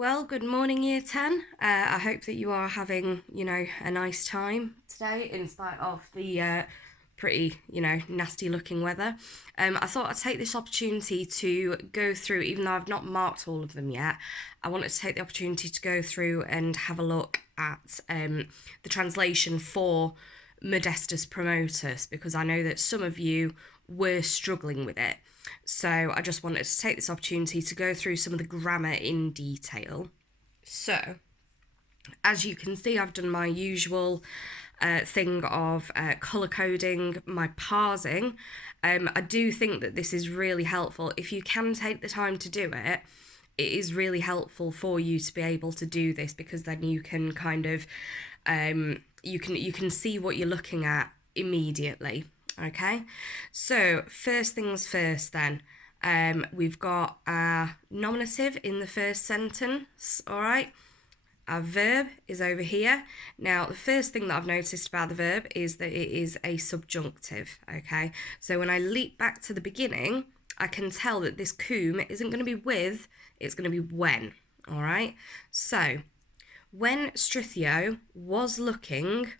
Well, good morning, Year 10. I hope that you are having, a nice time today in spite of the pretty, nasty looking weather. I thought I'd take this opportunity to go through, even though I've not marked all of them yet, I wanted to take the opportunity to go through and have a look at the translation for Modestus Promotus, because I know that some of you were struggling with it. So I just wanted to take this opportunity to go through some of the grammar in detail. So, as you can see, I've done my usual thing of colour coding, my parsing. I do think that this is really helpful. If you can take the time to do it, it is really helpful for you to be able to do this, because then you can kind of you can see what you're looking at immediately. Okay, so first things first then, we've got our nominative in the first sentence, all right? Our verb is over here. Now, the first thing that I've noticed about the verb is that it is a subjunctive, okay? So when I leap back to the beginning, I can tell that this cum isn't going to be with, it's going to be when, all right? So, when Strithio was looking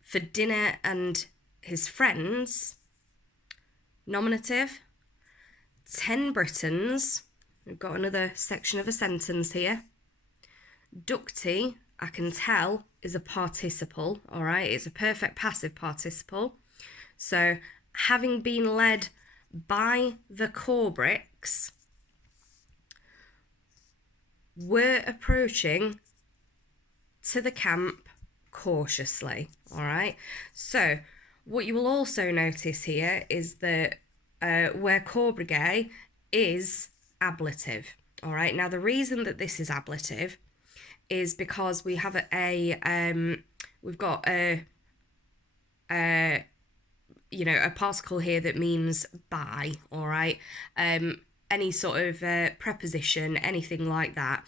for dinner and his friends, nominative, 10 Britons, we've got another section of a sentence here. Ducti, I can tell, is a participle, all right? It's a perfect passive participle. So, having been led by the Corbricks, we're approaching to the camp cautiously, all right? So, what you will also notice here is that where Corbrigay is ablative, all right? Now, the reason that this is ablative is because we have we've got a particle here that means by, all right? Any sort of preposition, anything like that,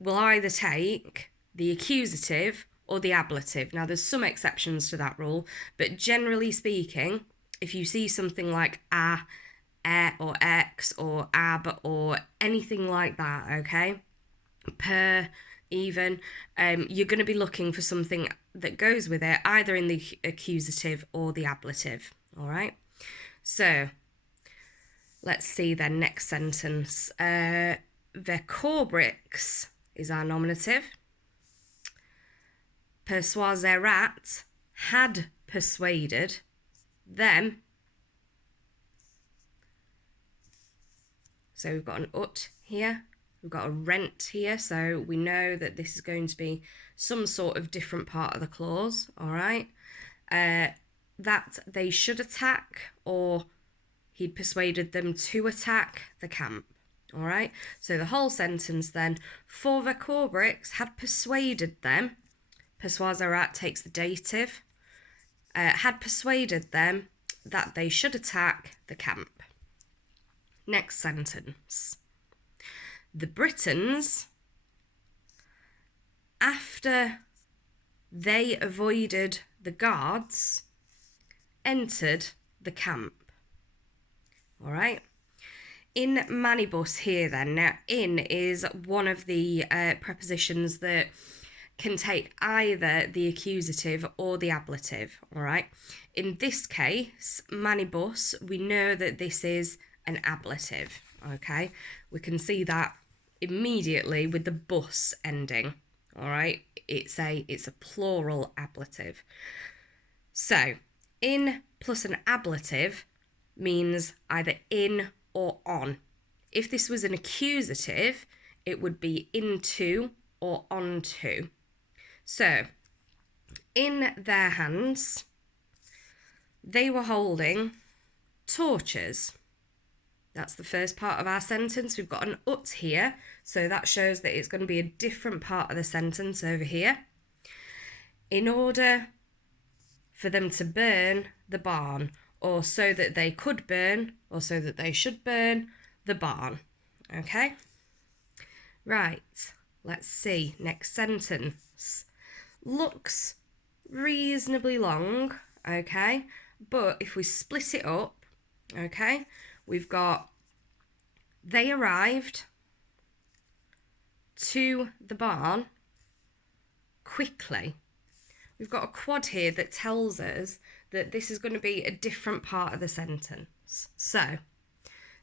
will either take the accusative or the ablative. Now, there's some exceptions to that rule, but generally speaking, if you see something like or x, or ab, or anything like that, okay, per, even, you're going to be looking for something that goes with it, either in the accusative or the ablative, all right? So, let's see then, next sentence. The Corbricks is our nominative. Persuaserat had persuaded them. So we've got an ut here, we've got a rent here, so we know that this is going to be some sort of different part of the clause, all right? That they should attack, or he'd persuaded them to attack the camp, all right? So the whole sentence then, for the Corbricks had persuaded them, persuaserat takes the dative, had persuaded them that they should attack the camp. Next sentence. The Britons, after they avoided the guards, entered the camp. All right. In manibus here then, now in is one of the prepositions that can take either the accusative or the ablative, all right? In this case, manibus, we know that this is an ablative, okay? We can see that immediately with the bus ending, all right? It's a plural ablative. So, in plus an ablative means either in or on. If this was an accusative, it would be into or onto. So, in their hands, they were holding torches. That's the first part of our sentence. We've got an ut here, so that shows that it's going to be a different part of the sentence over here. In order for them to burn the barn, or so that they could burn, or so that they should burn the barn. Okay? Right, let's see. Next sentence. Looks reasonably long, okay? But if we split it up, okay, we've got they arrived, to the barn quickly. We've got a quad here that tells us that this is going to be a different part of the sentence. So,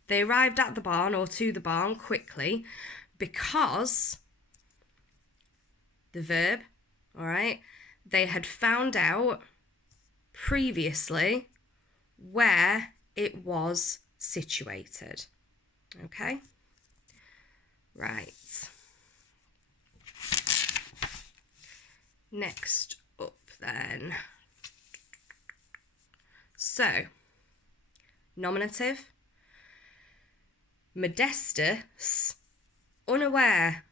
they arrived at the barn or to the barn quickly because the verb, all right, they had found out previously where it was situated. Okay? Right. Next up then. So, nominative. Modestus, unaware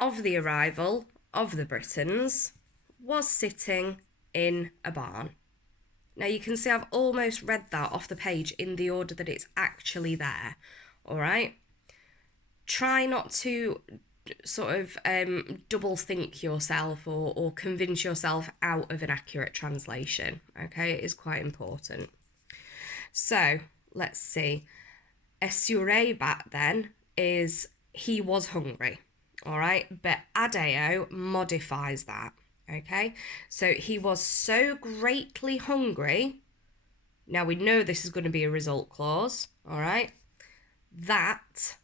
of the arrival of the Britons, was sitting in a barn. Now you can see I've almost read that off the page in the order that it's actually there, all right? Try not to sort of double think yourself or convince yourself out of an accurate translation, okay? It is quite important. So, let's see. Esurebat then is he was hungry, all right? But adeo modifies that, okay? So he was so greatly hungry. Now we know this is going to be a result clause, all right? That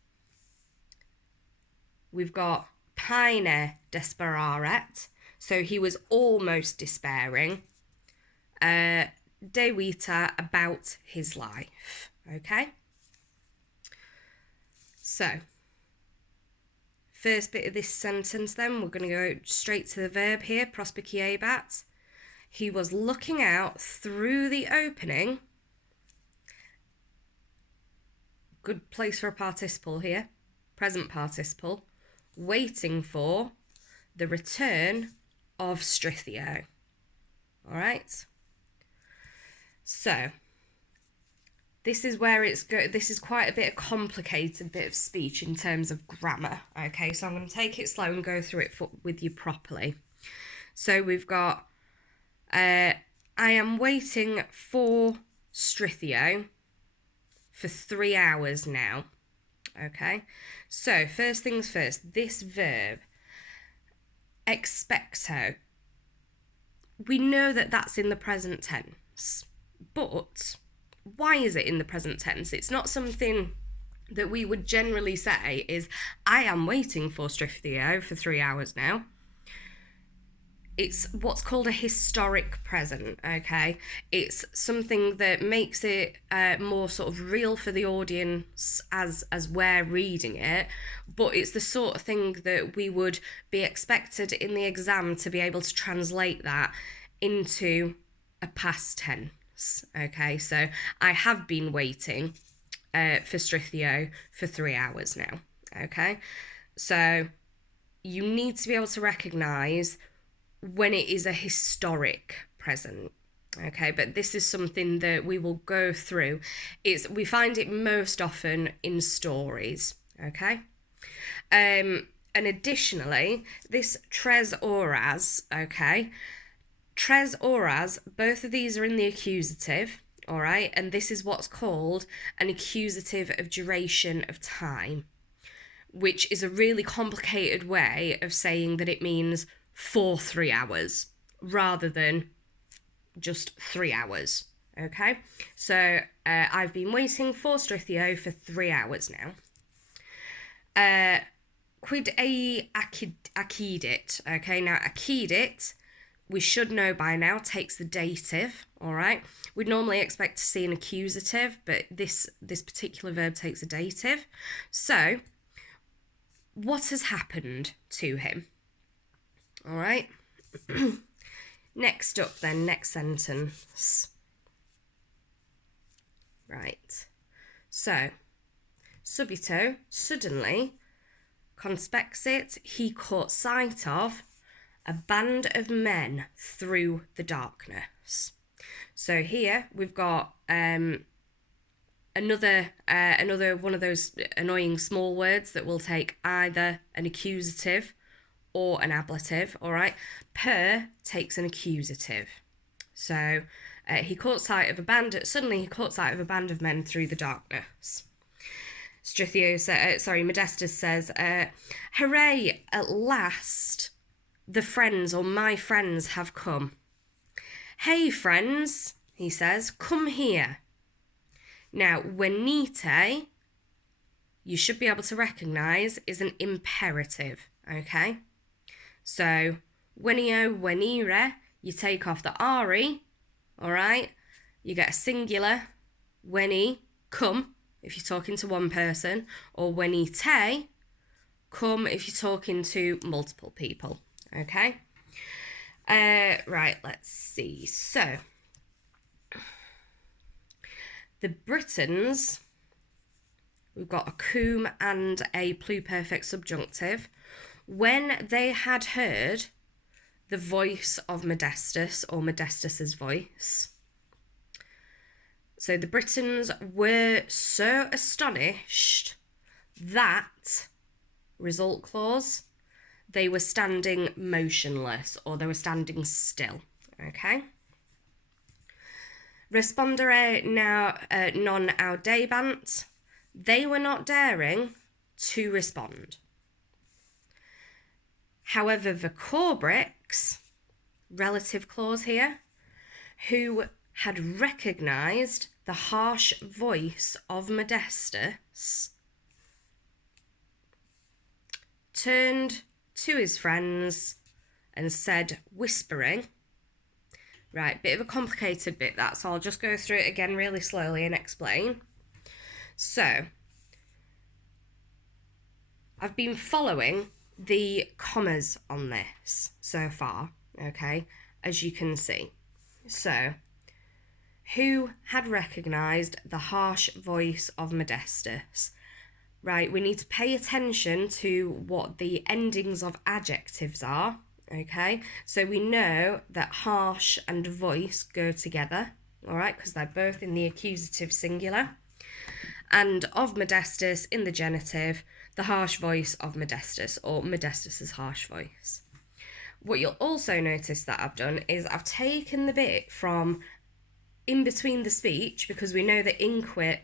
we've got paine desperaret. So he was almost despairing. De vita, about his life, okay? So, first bit of this sentence then, we're going to go straight to the verb here, prospiciebat. He was looking out through the opening. Good place for a participle here, present participle, waiting for the return of Strithio. All right? So, this is where this is quite a bit of complicated bit of speech in terms of grammar, okay? So I'm going to take it slow and go through it with you properly. So we've got, I am waiting for Strithio for 3 hours now, okay? So first things first, this verb, expecto, we know that that's in the present tense, but why is it in the present tense? It's not something that we would generally say is, I am waiting for Strithio for 3 hours now. It's what's called a historic present, okay? It's something that makes it more sort of real for the audience as we're reading it, but it's the sort of thing that we would be expected in the exam to be able to translate that into a past tense. Okay, so I have been waiting for Strithio for 3 hours now, okay? So you need to be able to recognise when it is a historic present, okay? But this is something that we will go through. We find it most often in stories, okay? And additionally, this tres horas, okay? Tres horas, both of these are in the accusative, all right? And this is what's called an accusative of duration of time, which is a really complicated way of saying that it means for 3 hours rather than just 3 hours, okay? So I've been waiting for Strithio for 3 hours now. Quid ei accidit, okay? Now, accidit, we should know by now, takes the dative, all right? We'd normally expect to see an accusative, but this particular verb takes a dative. So, what has happened to him? All right? Next up then, next sentence. Right. So, subito, suddenly, conspexit, he caught sight of a band of men through the darkness. So here we've got another one of those annoying small words that will take either an accusative or an ablative, all right? Per takes an accusative. So suddenly he caught sight of a band of men through the darkness. Modestus says, hooray, at last the friends or my friends have come. Hey friends, he says, come here. Now, venite, you should be able to recognise, is an imperative, okay? So, venio, venire, you take off the re, all right? You get a singular, veni, come, if you're talking to one person, or venite, come if you're talking to multiple people, okay? Right, let's see. So, the Britons, we've got a cum and a pluperfect subjunctive. When they had heard the voice of Modestus, or Modestus's voice, so the Britons were so astonished that, result clause, they were standing motionless, or they were standing still, okay? Respondere now non audebant, they were not daring to respond. However, the Corbrix, relative clause here, who had recognised the harsh voice of Modestus, turned to his friends and said, whispering, right, bit of a complicated bit that, so I'll just go through it again really slowly and explain. So, I've been following the commas on this so far, okay, as you can see. So, who had recognised the harsh voice of Modestus? Right, we need to pay attention to what the endings of adjectives are, okay? So we know that harsh and voice go together, all right, because they're both in the accusative singular. And of Modestus in the genitive, the harsh voice of Modestus, or Modestus's harsh voice. What you'll also notice that I've done is I've taken the bit from in between the speech, because we know that inquit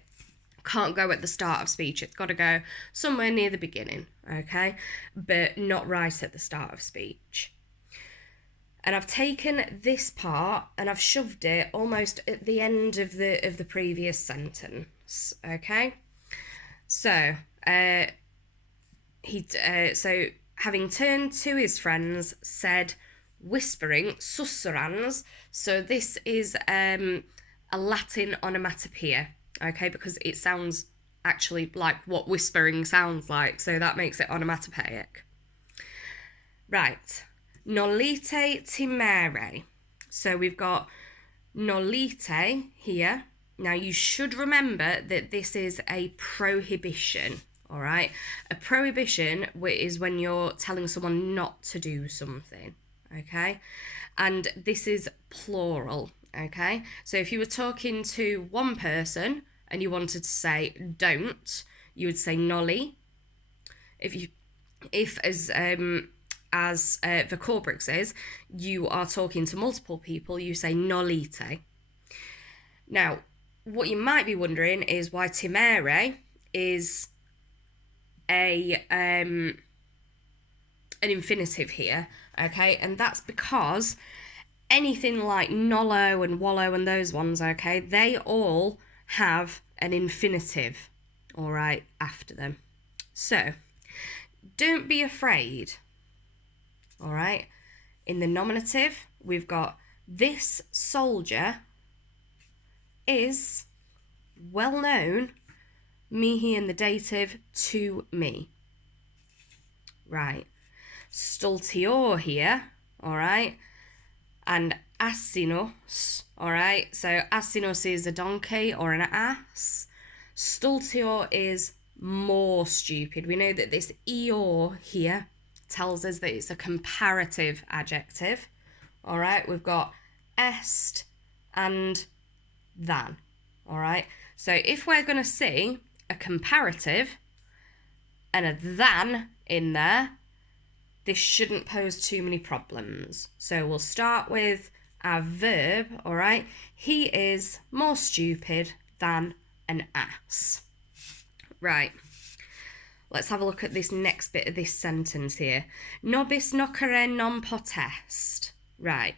can't go at the start of speech. It's got to go somewhere near the beginning, okay? But not right at the start of speech. And I've taken this part and I've shoved it almost at the end of the previous sentence, okay? So, so having turned to his friends, said, whispering, susurrans. So this is a Latin onomatopoeia, okay, because it sounds actually like what whispering sounds like, so that makes it onomatopoeic. Right, nolite timere. So we've got nolite here. Now you should remember that this is a prohibition, all right? A prohibition is when you're telling someone not to do something, okay? And this is plural, okay? So if you were talking to one person and you wanted to say don't, you would say nolli. If as the Corbrix is, you are talking to multiple people, you say nolite. Now, what you might be wondering is why timere is an infinitive here, okay? And that's because anything like nollo and wallow and those ones, okay, they all have an infinitive, all right, after them. So, don't be afraid, all right? In the nominative, we've got this soldier is well known, mihi in the dative, to me. Right. Stultior here, all right, and asinos, all right. So asinos is a donkey or an ass. Stultior is more stupid. We know that this eor here tells us that it's a comparative adjective, all right. We've got est and than, all right. So if we're going to see a comparative and a than in there, this shouldn't pose too many problems. So we'll start with our verb, all right. He is more stupid than an ass. Right. let's have a look at this next bit of this sentence here. Nobis nocere non potest. Right.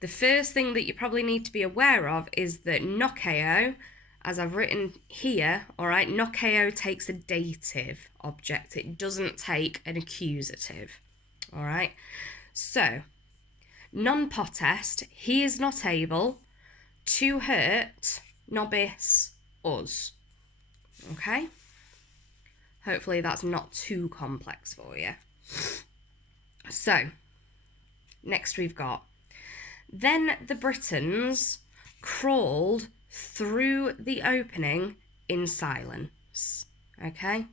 The first thing that you probably need to be aware of is that noceo, as I've written here, all right, noceo takes a dative object. It doesn't take an accusative, all right? So, non potest, he is not able to hurt nobis, us, okay? Hopefully that's not too complex for you. So, next we've got, then the Britons crawled through the opening in silence, okay?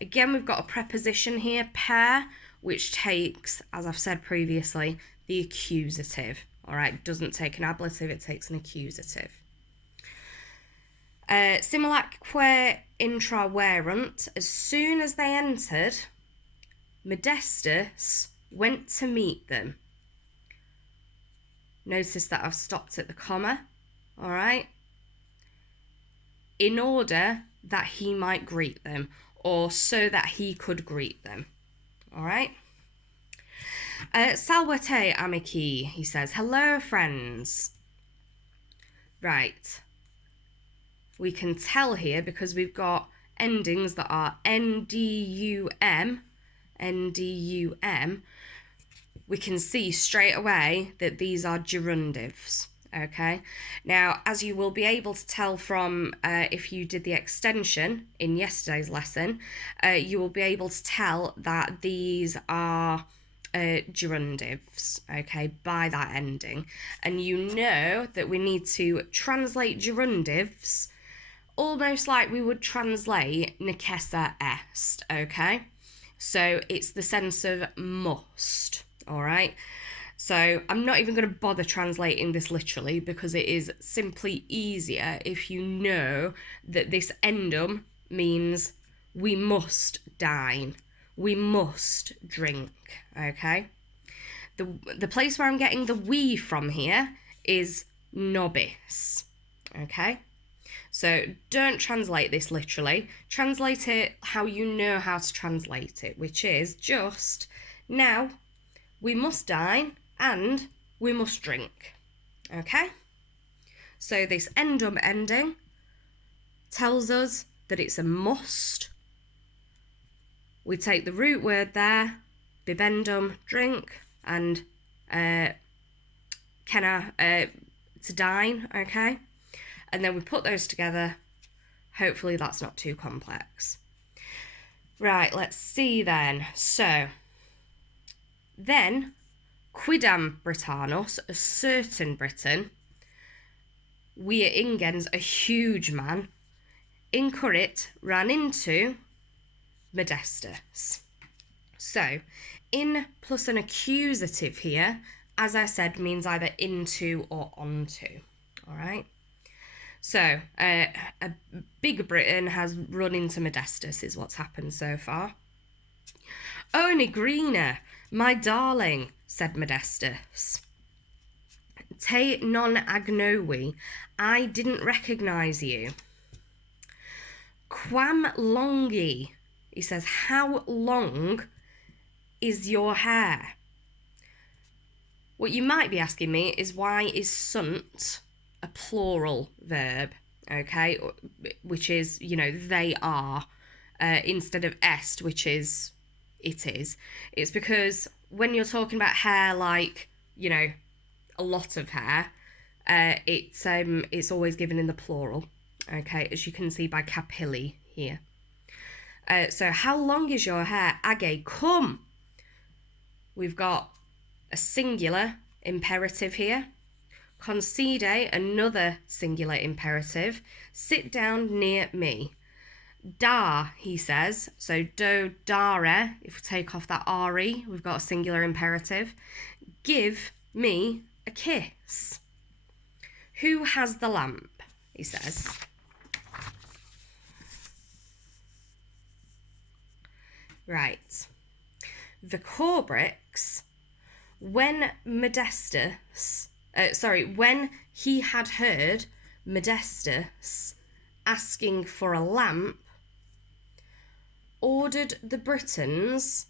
Again, we've got a preposition here, per, which takes, as I've said previously, the accusative, all right? Doesn't take an ablative, it takes an accusative. Simulacque intraverunt, as soon as they entered, Modestus went to meet them. Notice that I've stopped at the comma, all right? In order that he might greet them, or so that he could greet them, all right? Salvete amici, he says, hello friends. Right. We can tell here because we've got endings that are ndum, ndum. We can see straight away that these are gerundives, okay? Now, as you will be able to tell from if you did the extension in yesterday's lesson, you will be able to tell that these are gerundives, okay, by that ending. And you know that we need to translate gerundives almost like we would translate necessa est, okay? So it's the sense of must, all right? So I'm not even going to bother translating this literally because it is simply easier if you know that this endum means we must dine, we must drink, okay? The place where I'm getting the we from here is nobis, okay? So don't translate this literally. Translate it how you know how to translate it, which is just, now we must dine and we must drink, okay? So this endum ending tells us that it's a must. We take the root word there, bibendum, drink, and kenna, to dine, okay? And then we put those together. Hopefully that's not too complex. Right, let's see then. So, then, quidam Britannos, a certain Briton, via ingens, a huge man, incurrit, ran into Modestus. So, in plus an accusative here, as I said, means either into or onto, all right? So, a big Briton has run into Modestus, is what's happened so far. Oh, Nigrina, my darling, said Modestus. Te non agnovi, I didn't recognise you. Quam longi, he says, how long is your hair? What you might be asking me is why is sunt a plural verb, okay, which is, you know, they are, instead of est, which is it is. It's because when you're talking about hair, like, you know, a lot of hair, it's always given in the plural, okay, as you can see by capilli here. So how long is your hair? Age, come. We've got a singular imperative here. Concede, another singular imperative. Sit down near me. Da, he says. So do dare, if we take off that re, we've got a singular imperative. Give me a kiss. Who has the lamp? He says. Right. The Corbricks, when when he had heard Modestus asking for a lamp, ordered the Britons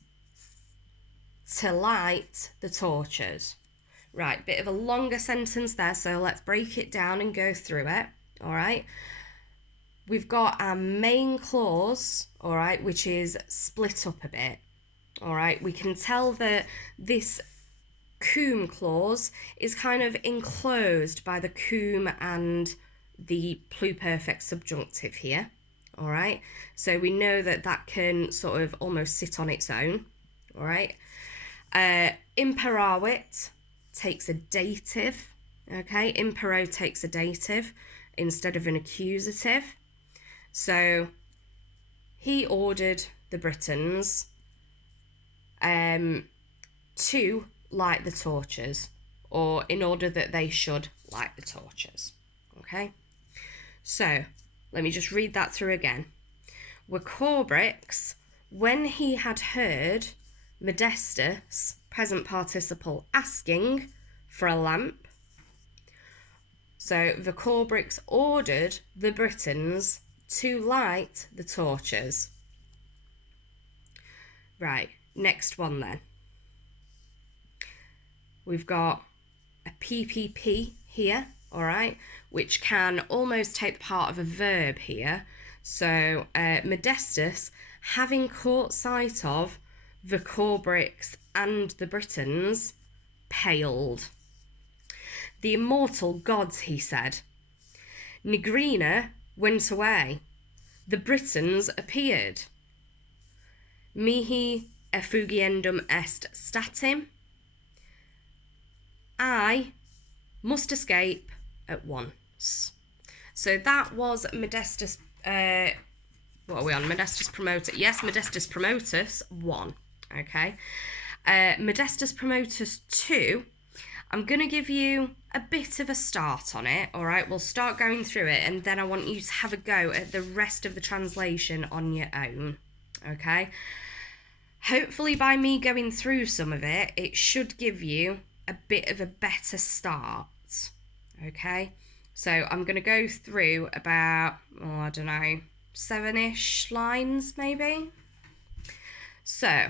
to light the torches. Right, bit of a longer sentence there, so let's break it down and go through it, all right? We've got our main clause, all right, which is split up a bit, all right? We can tell that this cum clause is kind of enclosed by the cum and the pluperfect subjunctive here, all right? So we know that that can sort of almost sit on its own, all right? Imperavit takes a dative, okay? Impero takes a dative instead of an accusative. So he ordered the Britons to light the torches, or in order that they should light the torches, okay? So let me just read that through again. Vercobrix, when he had heard Modestus, present participle, asking for a lamp. So Vercobrix ordered the Britons to light the torches. Right, next one then. We've got a PPP here, all right, which can almost take the part of a verb here. So Modestus, having caught sight of Vercobrix and the Britons, paled. The immortal gods, he said. Nigrina went away. The Britons appeared. Mihi effugiendum est statim. I must escape at once. So that was Modestus, what are we on? Modestus Promotus. Yes, Modestus Promotus 1. Okay. Modestus Promotus 2, I'm going to give you a bit of a start on it, all right? We'll start going through it, and then I want you to have a go at the rest of the translation on your own, okay? Hopefully by me going through some of it, it should give you a bit of a better start, okay? So I'm going to go through about, I don't know, 7-ish lines maybe. So,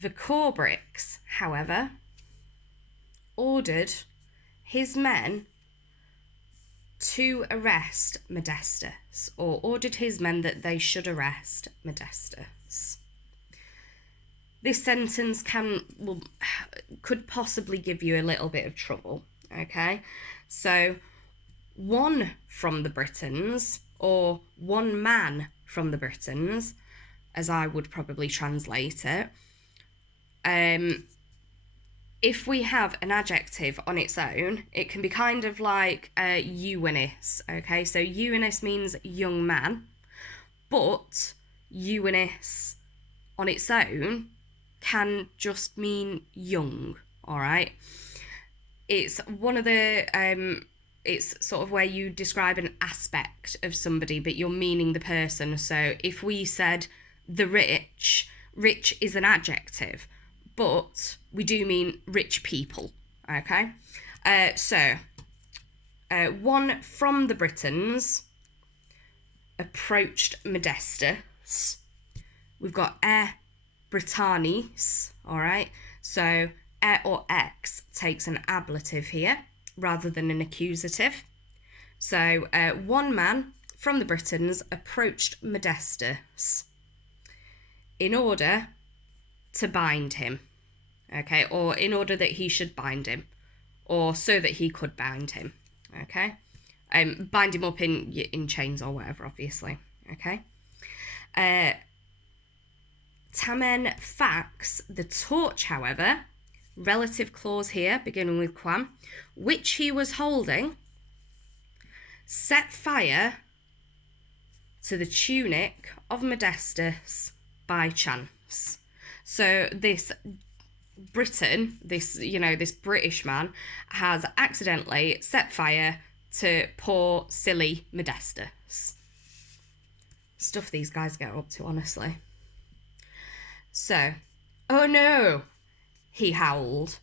Vercobrix, however, ordered his men to arrest Modestus, or ordered his men that they should arrest Modestus. This sentence could possibly give you a little bit of trouble, okay? So, one from the Britons, or one man from the Britons, as I would probably translate it, if we have an adjective on its own, it can be kind of like juvenis, okay? So juvenis means young man, but juvenis on its own can just mean young, all right? It's one of the, it's sort of where you describe an aspect of somebody, but you're meaning the person. So if we said the rich, rich is an adjective, but we do mean rich people, okay? One from the Britons approached Modestus. We've got Britannis, all right? So or X takes an ablative here rather than an accusative. So one man from the Britons approached Modestus in order to bind him, okay, or in order that he should bind him, or so that he could bind him, okay, bind him up in chains or whatever, obviously, okay. Tamen fax, the torch, however, relative clause here, beginning with quam, which he was holding, set fire to the tunic of Modestus by chance. So this Briton, this British man, has accidentally set fire to poor, silly Modestus. Stuff these guys get up to, honestly. So, oh no, he howled.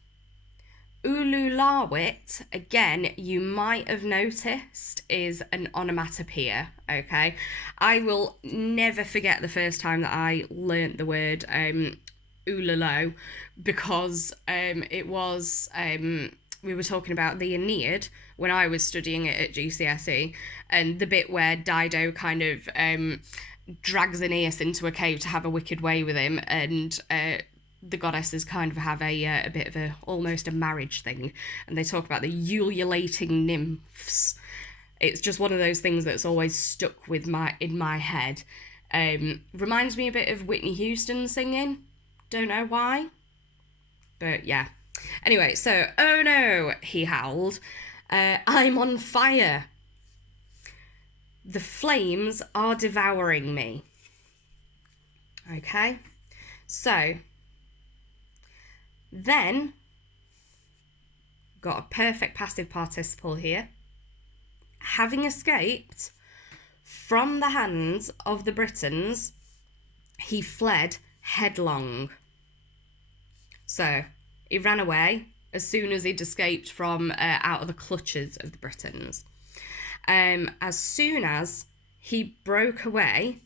Ululawit, again, you might have noticed, is an onomatopoeia, okay? I will never forget the first time that I learnt the word ulalo, because it was, we were talking about the Aeneid when I was studying it at GCSE, and the bit where Dido kind of drags Aeneas into a cave to have a wicked way with him, and the goddesses kind of have a bit of almost a marriage thing, and they talk about the ululating nymphs. It's just one of those things that's always stuck in my head. Reminds me a bit of Whitney Houston singing. Don't know why, but yeah. Anyway, so, oh no, he howled. I'm on fire. The flames are devouring me. Okay, so then got a perfect passive participle here. Having escaped from the hands of the Britons, he fled headlong. So he ran away as soon as he'd escaped from out of the clutches of the Britons. As soon as he broke away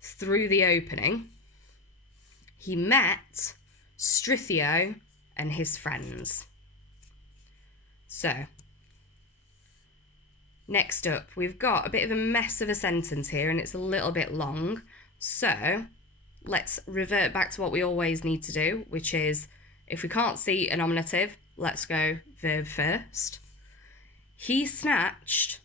through the opening, he met Strithio and his friends. So, next up, we've got a bit of a mess of a sentence here, and it's a little bit long. So, let's revert back to what we always need to do, which is, if we can't see a nominative, let's go verb first. He snatched,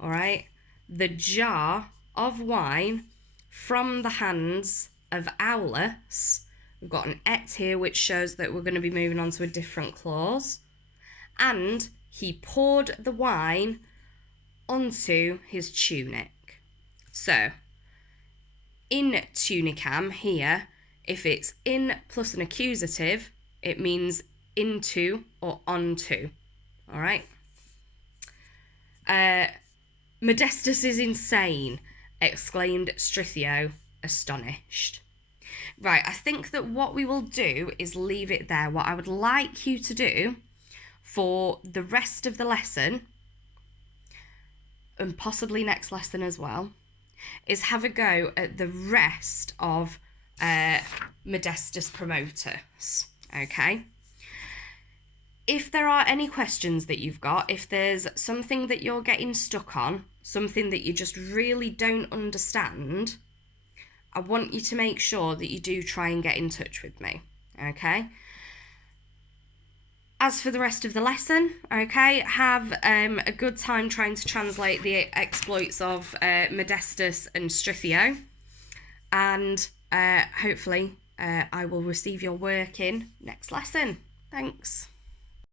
all right, the jar of wine from the hands of Aulus. We've got an et here, which shows that we're going to be moving on to a different clause. And he poured the wine onto his tunic. So, in tunicam here, if it's in plus an accusative, it means into or onto. All right? Modestus is insane, exclaimed Strithio, astonished. Right, I think that what we will do is leave it there. What I would like you to do for the rest of the lesson, and possibly next lesson as well, is have a go at the rest of Modestus Promotus, okay? If there are any questions that you've got, if there's something that you're getting stuck on, something that you just really don't understand, I want you to make sure that you do try and get in touch with me, okay? As for the rest of the lesson, okay, have a good time trying to translate the exploits of Modestus and Strithio, and hopefully I will receive your work in next lesson. Thanks.